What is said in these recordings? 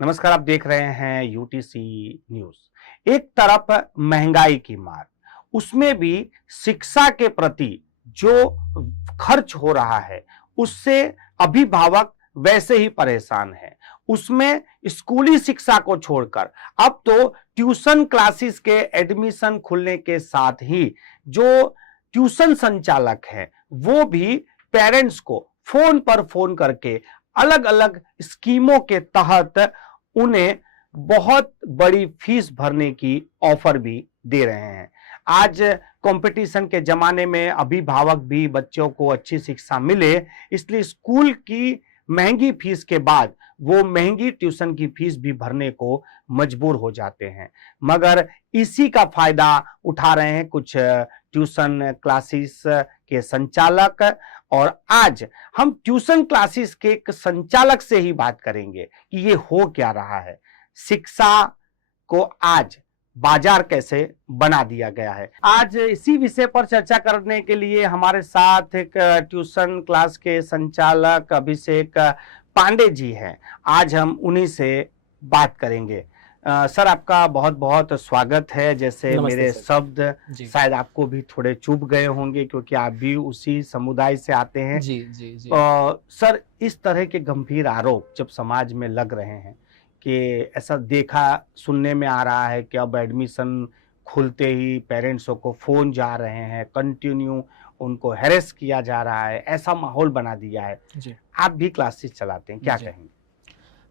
नमस्कार, आप देख रहे हैं यूटीसी न्यूज। एक तरफ महंगाई की मार, उसमें भी शिक्षा के प्रति जो खर्च हो रहा है उससे अभिभावक वैसे ही परेशान है। उसमें स्कूली शिक्षा को छोड़कर अब तो ट्यूशन क्लासेस के एडमिशन खुलने के साथ ही जो ट्यूशन संचालक है वो भी पेरेंट्स को फोन पर फोन करके अलग अलग स्कीमों के तहत उन्हें बहुत बड़ी फीस भरने की ऑफर भी दे रहे हैं। आज कंपटीशन के जमाने में अभिभावक भी बच्चों को अच्छी शिक्षा मिले, इसलिए स्कूल की महंगी फीस के बाद वो महंगी ट्यूशन की फीस भी भरने को मजबूर हो जाते हैं। मगर इसी का फायदा उठा रहे हैं कुछ ट्यूशन क्लासेस के संचालक। और आज हम ट्यूशन क्लासेस के एक संचालक से ही बात करेंगे कि ये हो क्या रहा है, शिक्षा को आज बाजार कैसे बना दिया गया है। आज इसी विषय पर चर्चा करने के लिए हमारे साथ एक ट्यूशन क्लास के संचालक अभिषेक पांडे जी हैं। आज हम उन्हीं से बात करेंगे। सर, आपका बहुत बहुत स्वागत है। जैसे मेरे शब्द शायद आपको भी थोड़े चुभ गए होंगे क्योंकि आप भी उसी समुदाय से आते हैं। जी जी जी। सर, इस तरह के गंभीर आरोप जब समाज में लग रहे हैं कि ऐसा देखा सुनने में आ रहा है कि अब एडमिशन खुलते ही पेरेंट्सों को फोन जा रहे हैं, कंटिन्यू उनको हैरेस किया जा रहा है, ऐसा माहौल बना दिया है जी। आप भी क्लासेस चलाते हैं, क्या कहेंगे?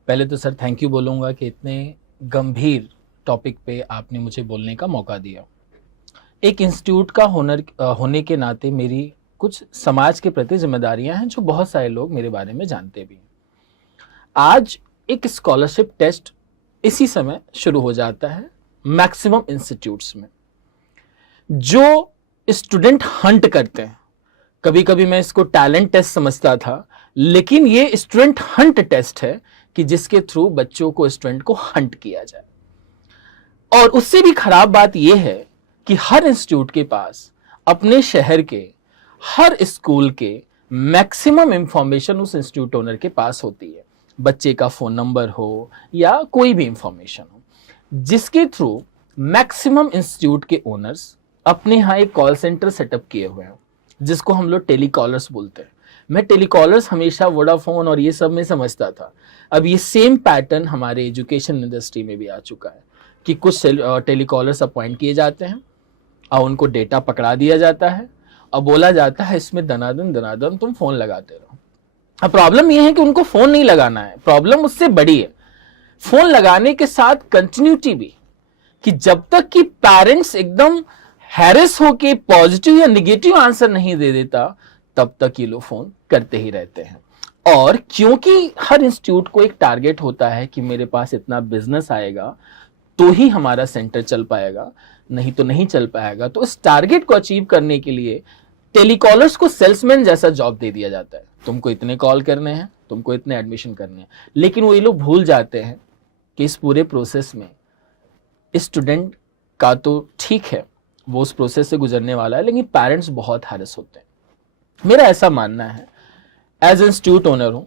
पहले तो सर थैंक यू बोलूँगा कि इतने गंभीर टॉपिक पे आपने मुझे बोलने का मौका दिया। एक इंस्टीट्यूट का होने के नाते मेरी कुछ समाज के प्रति जिम्मेदारियां हैं जो बहुत सारे लोग मेरे बारे में जानते भी हैं। आज एक स्कॉलरशिप टेस्ट इसी समय शुरू हो जाता है मैक्सिमम इंस्टीट्यूट्स में, जो स्टूडेंट हंट करते हैं। कभी कभी मैं इसको टैलेंट टेस्ट समझता था, लेकिन ये स्टूडेंट हंट टेस्ट है कि जिसके थ्रू बच्चों को, स्टूडेंट को हंट किया जाए। और उससे भी खराब बात यह है कि हर इंस्टीट्यूट के पास अपने शहर के हर स्कूल के मैक्सिमम इंफॉर्मेशन उस इंस्टीट्यूट ओनर के पास होती है। बच्चे का फोन नंबर हो या कोई भी इंफॉर्मेशन हो, जिसके थ्रू मैक्सिमम इंस्टीट्यूट के ओनर्स अपने यहाँ एक कॉल सेंटर सेटअप किए हुए हैं, जिसको हम लोग टेलीकॉलर्स बोलते हैं। मैं टेलीकॉलर्स हमेशा वोडाफोन और ये सब में समझता था। अब ये सेम पैटर्न हमारे एजुकेशन इंडस्ट्री में भी आ चुका है कि कुछ टेलीकॉलर्स अपॉइंट किए जाते हैं और उनको डेटा पकड़ा दिया जाता है और बोला जाता है इसमें दनादन तुम फोन लगाते रहो। अब प्रॉब्लम ये है कि उनको फोन नहीं लगाना है, प्रॉब्लम उससे बड़ी है। फोन लगाने के साथ कंटिन्यूटी भी, कि जब तक कि पेरेंट्स एकदम हैरेस होके पॉजिटिव या निगेटिव आंसर नहीं दे देता तब तक ये लोग फोन करते ही रहते हैं। और क्योंकि हर इंस्टीट्यूट को एक टारगेट होता है कि मेरे पास इतना बिजनेस आएगा तो ही हमारा सेंटर चल पाएगा, नहीं तो नहीं चल पाएगा। तो इस टारगेट को अचीव करने के लिए टेलीकॉलर्स को सेल्समैन जैसा जॉब दे दिया जाता है। तुमको इतने कॉल करने हैं, तुमको इतने एडमिशन करने हैं। लेकिन वो ये लोग भूल जाते हैं कि इस पूरे प्रोसेस में स्टूडेंट का तो ठीक है, वो उस प्रोसेस से गुजरने वाला है, लेकिन पेरेंट्स बहुत हैरेस होते हैं। मेरा ऐसा मानना है, एज इंस्टीट्यूट ओनर हूं,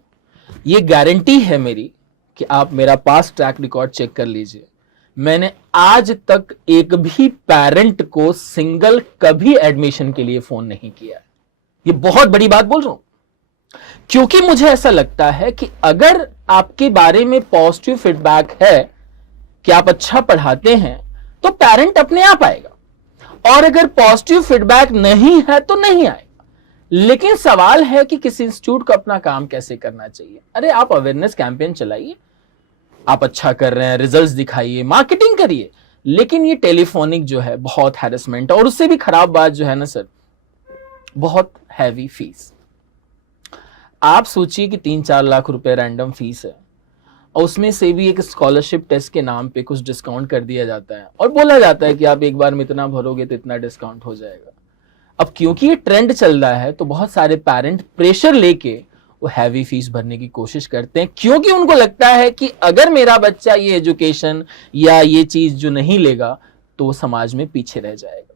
ये गारंटी है मेरी कि आप मेरा पास्ट ट्रैक रिकॉर्ड चेक कर लीजिए, मैंने आज तक एक भी पेरेंट को सिंगल कभी एडमिशन के लिए फोन नहीं किया है। ये बहुत बड़ी बात बोल रहा हूं, क्योंकि मुझे ऐसा लगता है कि अगर आपके बारे में पॉजिटिव फीडबैक है कि आप अच्छा पढ़ाते हैं तो पेरेंट अपने आप आएगा, और अगर पॉजिटिव फीडबैक नहीं है तो नहीं आएगा। लेकिन सवाल है कि किसी इंस्टीट्यूट को अपना काम कैसे करना चाहिए। अरे आप अवेयरनेस कैंपेन चलाइए, आप अच्छा कर रहे हैं, रिजल्ट्स दिखाइए, मार्केटिंग करिए, लेकिन ये टेलीफोनिक जो है बहुत हैरेसमेंट है। और उससे भी खराब बात जो है ना सर, बहुत हैवी फीस। आप सोचिए कि 3-4 लाख रुपए रैंडम फीस है, और उसमें से भी एक स्कॉलरशिप टेस्ट के नाम पे कुछ डिस्काउंट कर दिया जाता है और बोला जाता है कि आप एक बार में इतना भरोगे तो इतना डिस्काउंट हो जाएगा। अब क्योंकि ये ट्रेंड चल रहा है तो बहुत सारे पेरेंट प्रेशर लेके वो हैवी फीस भरने की कोशिश करते हैं, क्योंकि उनको लगता है कि अगर मेरा बच्चा ये एजुकेशन या ये चीज जो नहीं लेगा तो वो समाज में पीछे रह जाएगा।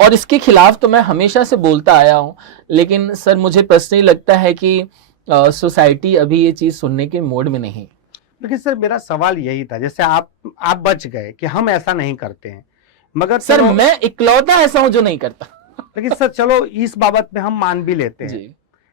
और इसके खिलाफ तो मैं हमेशा से बोलता आया हूं, लेकिन सर मुझे पर्सनली लगता है कि सोसाइटी अभी ये चीज सुनने के मोड में नहीं। लेकिन सर मेरा सवाल यही था, जैसे आप बच गए कि हम ऐसा नहीं करते हैं, मगर सर मैं इकलौता ऐसा हूं जो नहीं करता। लेकिन सर चलो इस बाबत में हम मान भी लेते हैं,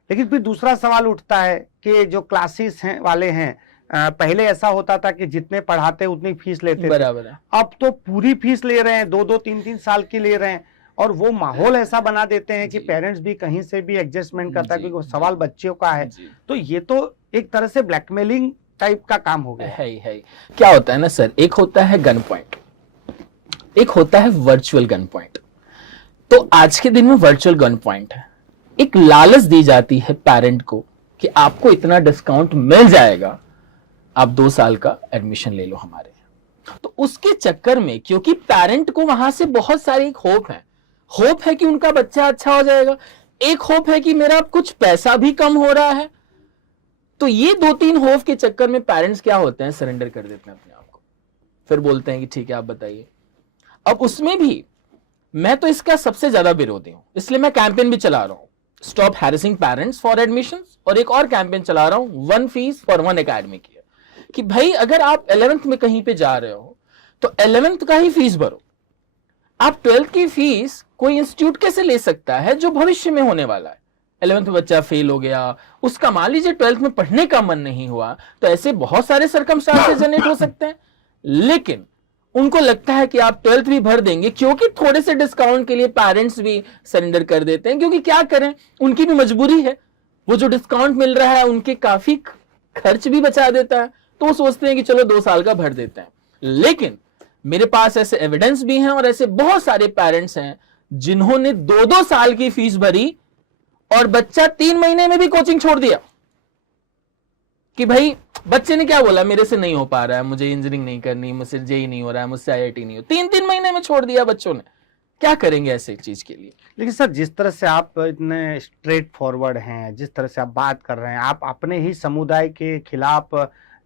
लेकिन फिर दूसरा सवाल उठता है कि जो क्लासेस हैं वाले हैं, पहले ऐसा होता था कि जितने पढ़ाते उतनी फीस लेते बराबर है। अब तो पूरी फीस ले रहे हैं, 2-2 3-3 साल की ले रहे हैं, और वो माहौल ऐसा बना देते हैं कि पेरेंट्स भी कहीं से भी एडजस्टमेंट करता है, क्योंकि सवाल बच्चों का है। तो ये तो एक तरह से ब्लैकमेलिंग टाइप का काम हो गया है। क्या होता है ना सर, एक होता है गन पॉइंट, एक होता है वर्चुअल गन पॉइंट। तो आज के दिन में वर्चुअल गन पॉइंट है, एक लालच दी जाती है पेरेंट को कि आपको इतना डिस्काउंट मिल जाएगा, आप 2 साल का एडमिशन ले लो हमारे। तो उसके चक्कर में, क्योंकि पेरेंट को वहां से बहुत सारी होप है कि उनका बच्चा अच्छा हो जाएगा, एक होप है कि मेरा कुछ पैसा भी कम हो रहा है, तो ये 2-3 होप के चक्कर में पेरेंट्स क्या होते हैं, सरेंडर कर देते हैं अपने आप को, फिर बोलते हैं कि ठीक है आप बताइए। अब उसमें भी मैं तो इसका सबसे ज्यादा विरोधी हूं, इसलिए मैं कैंपेन भी चला रहा हूं, stop harassing parents for admissions, और एक और कैंपेन चला रहा हूं, 1 फीस फॉर 1 एकेडमी की, कि भाई अगर आप 11th में कहीं पे जा रहे हो तो 11th का ही फीस भरो। आप 12th की फीस कोई इंस्टीट्यूट कैसे ले सकता है जो भविष्य में होने वाला है? 11th में बच्चा फेल हो गया, उसका मान लीजिए 12th में पढ़ने का मन नहीं हुआ, तो ऐसे बहुत सारे सर्कमस्टांसेस जनरेट हो सकते हैं। लेकिन उनको लगता है कि आप 12th भी भर देंगे, क्योंकि थोड़े से डिस्काउंट के लिए पेरेंट्स भी सरेंडर कर देते हैं, क्योंकि क्या करें, उनकी भी मजबूरी है, वो जो डिस्काउंट मिल रहा है उनके काफी खर्च भी बचा देता है, तो वो सोचते हैं कि चलो 2 साल का भर देते हैं। लेकिन मेरे पास ऐसे एविडेंस भी हैं और ऐसे बहुत सारे पेरेंट्स हैं जिन्होंने 2-2 साल की फीस भरी और बच्चा 3 महीने में भी कोचिंग छोड़ दिया, कि भाई बच्चे ने क्या बोला, मेरे से नहीं हो पा रहा है, मुझे इंजीनियरिंग नहीं करनी, मुझसे जेई नहीं हो रहा है, मुझसे आईआईटी नहीं हो, 3-3 महीने में छोड़ दिया बच्चों ने। क्या करेंगे ऐसे चीज के लिए? लेकिन सर जिस तरह से आप इतने स्ट्रेट फॉरवर्ड हैं, जिस तरह से आप बात कर रहे हैं, आप अपने ही समुदाय के खिलाफ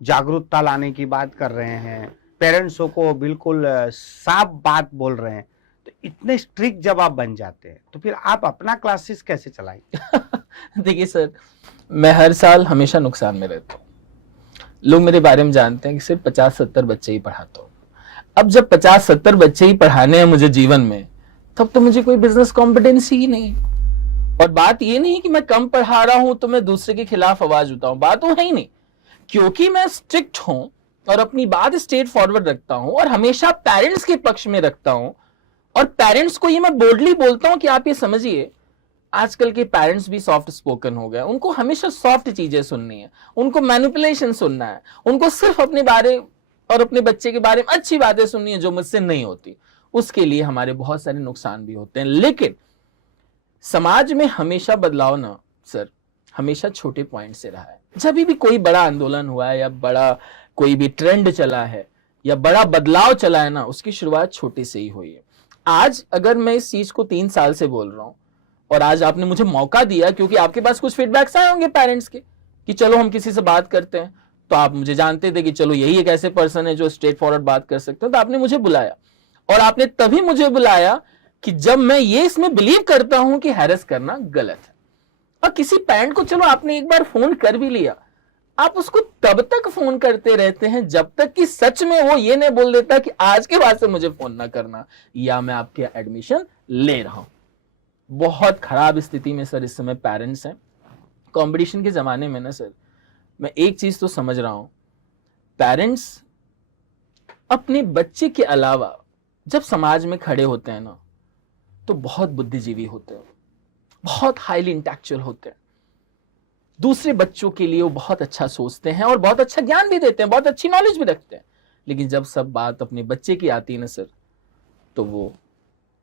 जागरूकता लाने की बात कर रहे हैं, पेरेंट्सों को बिल्कुल साफ बात बोल रहे हैं, तो इतने स्ट्रिक्ट जब आप बन जाते हैं तो फिर आप अपना क्लासेस कैसे चलाएंगे? देखिए सर, मैं हर साल हमेशा नुकसान में रहता हूँ। लोग मेरे बारे में जानते हैं कि सिर्फ 50-70 बच्चे ही पढ़ाता हूँ। अब जब 50-70 बच्चे ही पढ़ाने हैं मुझे जीवन में, तब तो मुझे कोई बिजनेस कॉम्पिटेंसी ही नहीं। और बात ये नहीं कि मैं कम पढ़ा रहा हूं तो मैं दूसरे के खिलाफ आवाज उठाऊं, बात वो है ही नहीं, क्योंकि मैं स्ट्रिक्ट हूं और अपनी बात स्ट्रेट फॉरवर्ड रखता हूं और हमेशा पेरेंट्स के पक्ष में रखता हूं। और पेरेंट्स को ये मैं बोल्डली बोलता हूं कि आप ये समझिए, आजकल के पेरेंट्स भी सॉफ्ट स्पोकन हो गए, उनको हमेशा सॉफ्ट चीजें सुननी है, उनको मैनिपुलेशन सुनना है, उनको सिर्फ अपने बारे और अपने बच्चे के बारे में अच्छी बातें सुननी है जो मुझसे नहीं होती। उसके लिए हमारे बहुत सारे नुकसान भी होते हैं। लेकिन समाज में हमेशा बदलाव ना सर, हमेशा छोटे पॉइंट से रहा है। जब भी कोई बड़ा आंदोलन हुआ है या बड़ा कोई भी ट्रेंड चला है या बड़ा बदलाव चला है ना, उसकी शुरुआत छोटे से ही हुई है। आज अगर मैं इस चीज को 3 साल से बोल रहा हूं और आज आपने मुझे मौका दिया, क्योंकि आपके पास कुछ फीडबैक्स आए होंगे पेरेंट्स के कि चलो हम किसी से बात करते हैं, तो आप मुझे जानते थे कि चलो यही एक ऐसे पर्सन है जो स्ट्रेट फॉरवर्ड बात कर सकते हैं, तो आपने मुझे बुलाया। और आपने तभी मुझे बुलाया कि जब मैं ये इसमें बिलीव करता हूं कि हैरेस करना गलत है। और किसी पेरेंट को चलो आपने एक बार फोन कर भी लिया, आप उसको तब तक फोन करते रहते हैं जब तक कि सच में वो ये नहीं बोल देता कि आज के बाद से मुझे फोन ना करना या मैं आपके एडमिशन ले रहा हूं। बहुत खराब स्थिति में सर इस समय पेरेंट्स हैं। कंपटीशन के जमाने में ना सर, मैं एक चीज तो समझ रहा हूं, पेरेंट्स अपने बच्चे के अलावा जब समाज में खड़े होते हैं ना, तो बहुत बुद्धिजीवी होते हैं, बहुत हाईली इंटेलेक्चुअल होते हैं, दूसरे बच्चों के लिए वो बहुत अच्छा सोचते हैं और बहुत अच्छा ज्ञान भी देते हैं, बहुत अच्छी नॉलेज भी रखते हैं। लेकिन जब सब बात अपने बच्चे की आती है ना सर, तो वो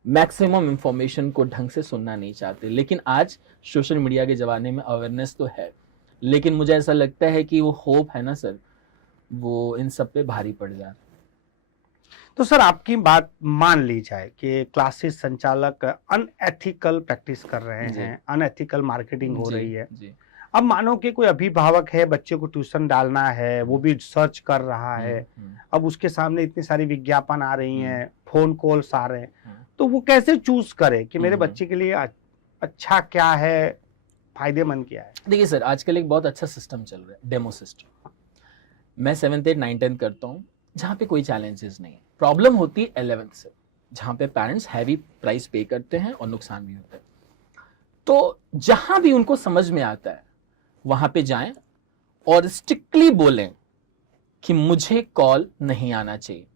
मैक्सिमम इंफॉर्मेशन को ढंग से सुनना नहीं चाहते। लेकिन आज सोशल मीडिया के जमाने में अवेयरनेस तो है, लेकिन मुझे ऐसा लगता है कि वो होप है ना सर, वो इन सब पे भारी पड़ जा रहा है। तो सर आपकी बात मान ली जाए कि क्लासेस संचालक अनएथिकल प्रैक्टिस कर रहे हैं, अनएथिकल मार्केटिंग हो रही है। अब मानो कि कोई अभिभावक है, बच्चे को ट्यूशन डालना है, वो भी सर्च कर रहा है, अब उसके सामने इतनी सारी विज्ञापन आ रही हैं, फोन कॉल्स आ रहे हैं, तो वो कैसे चूज करे कि मेरे बच्चे के लिए अच्छा क्या है, फायदेमंद क्या है? देखिए सर, आजकल एक बहुत अच्छा सिस्टम चल रहा है, डेमो सिस्टम। मैं 7th 8 9 10 करता हूँ जहाँ पे कोई चैलेंजेस नहीं है। प्रॉब्लम होती है 11th से, जहाँ पे पेरेंट्स हैवी प्राइस पे करते हैं और नुकसान भी होता है। तो जहां भी उनको समझ में आता है वहां पे जाएं और स्ट्रिक्टली बोलें कि मुझे कॉल नहीं आना चाहिए,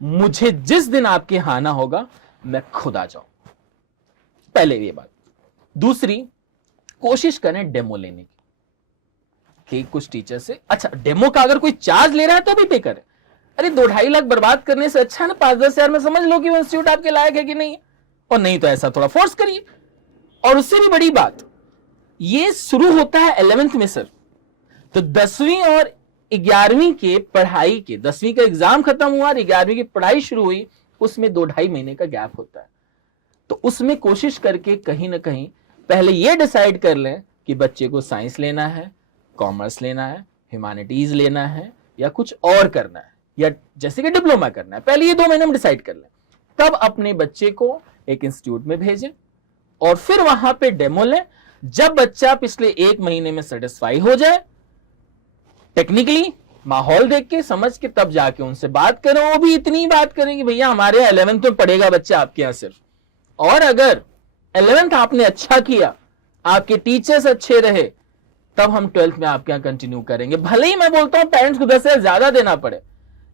मुझे जिस दिन आपके यहाँ आना होगा मैं खुद आ जाऊं। पहले ये बात। दूसरी, कोशिश करें डेमो लेने की, कि कुछ टीचर से, अच्छा डेमो का अगर कोई चार्ज ले रहा है तो भी पे करें। अरे 2-2.5 लाख बर्बाद करने से अच्छा है ना 5-10 हजार में समझ लो कि वो इंस्टीट्यूट आपके लायक है कि नहीं, और नहीं तो ऐसा थोड़ा फोर्स करिए। और उससे भी बड़ी बात, ये शुरू होता है 11th में सर, तो 10वीं और 11वीं के पढ़ाई के, 10वीं का एग्जाम खत्म हुआ और 11वीं की पढ़ाई शुरू हुई, उसमें 2-2.5 महीने का गैप होता है। तो उसमें कोशिश करके कहीं ना कहीं पहले ये डिसाइड कर लें कि बच्चे को साइंस लेना है, कॉमर्स लेना है, ह्यूमैनिटीज लेना है, या कुछ और करना है, या जैसे कि डिप्लोमा करना है। पहले ये 2 महीने में डिसाइड कर लें, तब अपने बच्चे को एक इंस्टीट्यूट में भेजें और फिर वहां पे डेमो लें। जब बच्चा पिछले 1 महीने में सेटिस्फाई हो जाए, टेक्निकली माहौल देख के समझ के, तब जाके उनसे बात करें। वो भी इतनी बात करें कि भैया हमारे 11th में पढ़ेगा बच्चा आपके यहां सिर्फ, और अगर 11th आपने अच्छा किया, आपके टीचर्स अच्छे रहे, तब हम 12th में आपके यहां कंटिन्यू करेंगे। भले ही मैं बोलता हूं पेरेंट्स को 10,000 ज्यादा देना पड़े,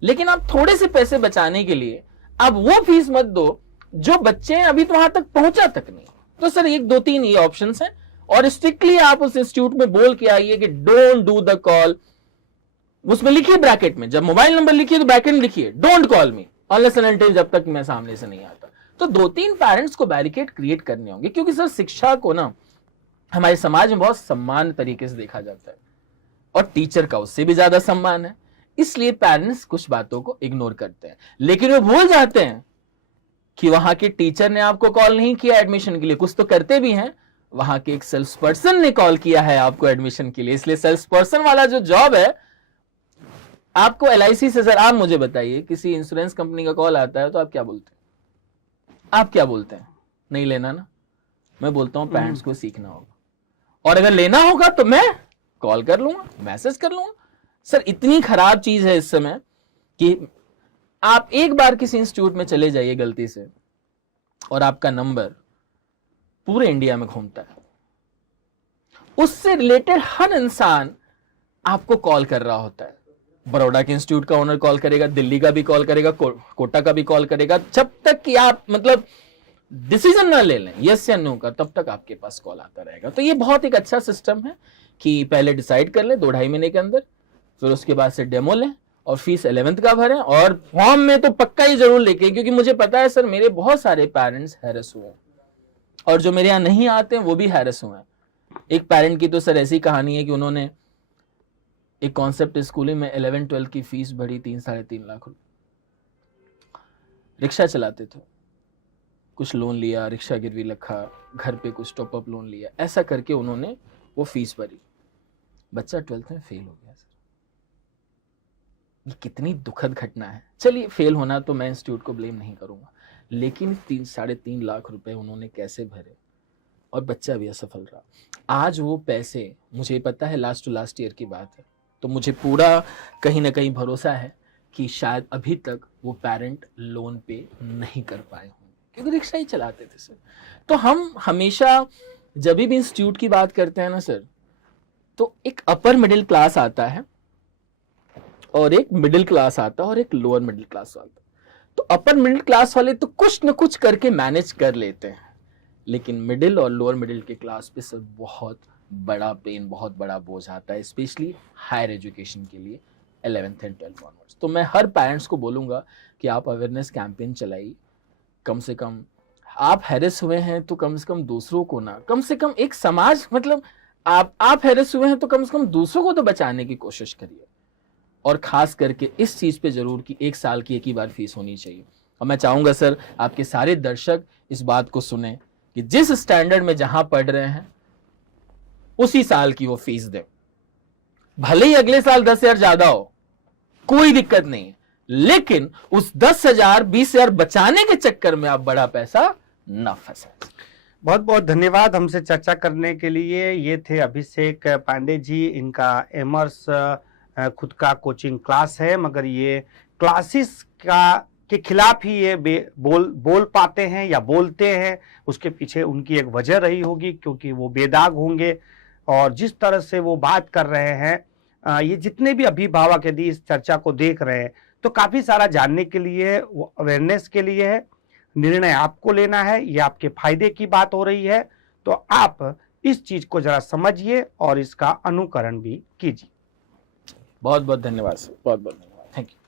लेकिन आप थोड़े से पैसे बचाने के लिए आप वो फीस मत दो जो बच्चे अभी तो वहां तक पहुंचा तक नहीं। तो सर 1-2-3 ये ऑप्शंस हैं, और स्ट्रिक्टली आप उस इंस्टीट्यूट में बोल के आइए कि डोंट डू द कॉल। उसमें लिखिए ब्रैकेट में, जब मोबाइल नंबर लिखिए तो ब्रैकेट में लिखिए don't call me unless and until, जब तक मैं सामने से नहीं आता। तो 2-3 पेरेंट्स को बैरिकेड क्रिएट करने होंगे, क्योंकि सर शिक्षा को ना हमारे समाज में बहुत सम्मान तरीके से देखा जाता है, और टीचर का उससे भी ज्यादा सम्मान है। इसलिए पेरेंट्स कुछ बातों को इग्नोर करते हैं, लेकिन वे भूल जाते हैं कि वहां के टीचर ने आपको कॉल नहीं किया एडमिशन के लिए, कुछ तो करते भी हैं, वहां के एक सेल्स पर्सन ने कॉल किया है आपको एडमिशन के लिए। इसलिए सेल्स पर्सन वाला जो जॉब है आपको, LIC से सर आप मुझे बताइए, किसी इंश्योरेंस कंपनी का कॉल आता है तो आप क्या बोलते हैं? आप क्या बोलते हैं? नहीं लेना ना। मैं बोलता हूं पेरेंट्स को सीखना होगा, और अगर लेना होगा तो मैं कॉल कर लूंगा, मैसेज कर लूंगा। सर इतनी खराब चीज है इस समय कि आप एक बार किसी इंस्टीट्यूट में चले जाइए गलती से, और आपका नंबर पूरे इंडिया में घूमता है, उससे रिलेटेड हर इंसान आपको कॉल कर रहा होता है। बड़ौदा के इंस्टीट्यूट का ओनर कॉल करेगा, दिल्ली का भी कॉल करेगा, कोटा का भी कॉल करेगा। जब तक कि आप मतलब डिसीजन ना ले लें यस या नो का, तब तक आपके पास कॉल आता रहेगा। तो ये बहुत एक अच्छा सिस्टम है कि पहले डिसाइड कर लें 2-2.5 महीने के अंदर, फिर उसके बाद से डेमो लें, और फीस 11th का भरें, और फॉर्म में तो पक्का ही जरूर लेके, क्योंकि मुझे पता है सर मेरे बहुत सारे पेरेंट्स हैरेस हुए हैं, और जो मेरे यहाँ नहीं आते हैं वो भी हैरेस हुए हैं। एक पेरेंट की तो सर ऐसी कहानी है कि उन्होंने एक कॉन्सेप्ट स्कूलिंग में 11-12 की फीस भरी 3-3.5 लाख रुपए। रिक्शा चलाते थे, कुछ लोन लिया, रिक्शा गिरवी रखा, घर पे कुछ टॉपअप लोन लिया, ऐसा करके उन्होंने वो फीस भरी। बच्चा 12th में फेल हो गया सर। ये कितनी दुखद घटना है। चलिए फेल होना तो मैं इंस्टीट्यूट को ब्लेम नहीं करूंगा, लेकिन 3-3.5 लाख रुपए उन्होंने कैसे भरे, और बच्चा भी असफल रहा। आज वो पैसे, मुझे पता है लास्ट टू लास्ट ईयर की बात है, तो मुझे पूरा कहीं ना कहीं भरोसा है कि शायद अभी तक वो पेरेंट लोन पे नहीं कर पाए होंगे, क्योंकि रिक्शा ही चलाते थे सर। तो हम हमेशा जब भी इंस्टीट्यूट की बात करते हैं ना सर, तो एक अपर मिडिल क्लास आता है और एक मिडिल क्लास आता है और एक लोअर मिडिल क्लास आता है। तो अपर मिडिल क्लास वाले तो कुछ न कुछ करके मैनेज कर लेते हैं, लेकिन मिडिल और लोअर मिडिल के क्लास पे सर बहुत बड़ा पेन, बहुत बड़ा बोझ आता है, स्पेशली हायर एजुकेशन के लिए 11th एंड 12th ऑनवर्ड्स। तो मैं हर पेरेंट्स को बोलूंगा कि आप अवेयरनेस कैंपेन चलाइए। कम से कम आप हैरेस हुए हैं तो कम से कम दूसरों को ना, कम से कम एक समाज, मतलब आप हैरेस हुए हैं तो कम से कम दूसरों को तो बचाने की कोशिश करिए। और खास करके इस चीज पे जरूर कि 1 साल की एक ही बार फीस होनी चाहिए। और मैं चाहूंगा सर आपके सारे दर्शक इस बात को सुने कि जिस स्टैंडर्ड में जहां पढ़ रहे हैं उसी साल की वो फीस दे। भले ही अगले साल 10,000 ज्यादा हो, कोई दिक्कत नहीं, लेकिन उस 10,000 20,000 बचाने के चक्कर में आप बड़ा पैसा ना फंसे। बहुत बहुत धन्यवाद हमसे चर्चा करने के लिए। ये थे अभिषेक पांडे जी, इनका एमर्स खुद का कोचिंग क्लास है, मगर ये क्लासेस का के खिलाफ ही ये बोल पाते हैं या बोलते हैं। उसके पीछे उनकी एक वजह रही होगी, क्योंकि वो बेदाग होंगे और जिस तरह से वो बात कर रहे हैं, ये जितने भी अभिभावक यदि इस चर्चा को देख रहे हैं तो काफी सारा जानने के लिए है, वो अवेयरनेस के लिए है। निर्णय आपको लेना है, ये आपके फायदे की बात हो रही है, तो आप इस चीज को जरा समझिए और इसका अनुकरण भी कीजिए। बहुत बहुत धन्यवाद सर, बहुत बहुत धन्यवाद, थैंक यू।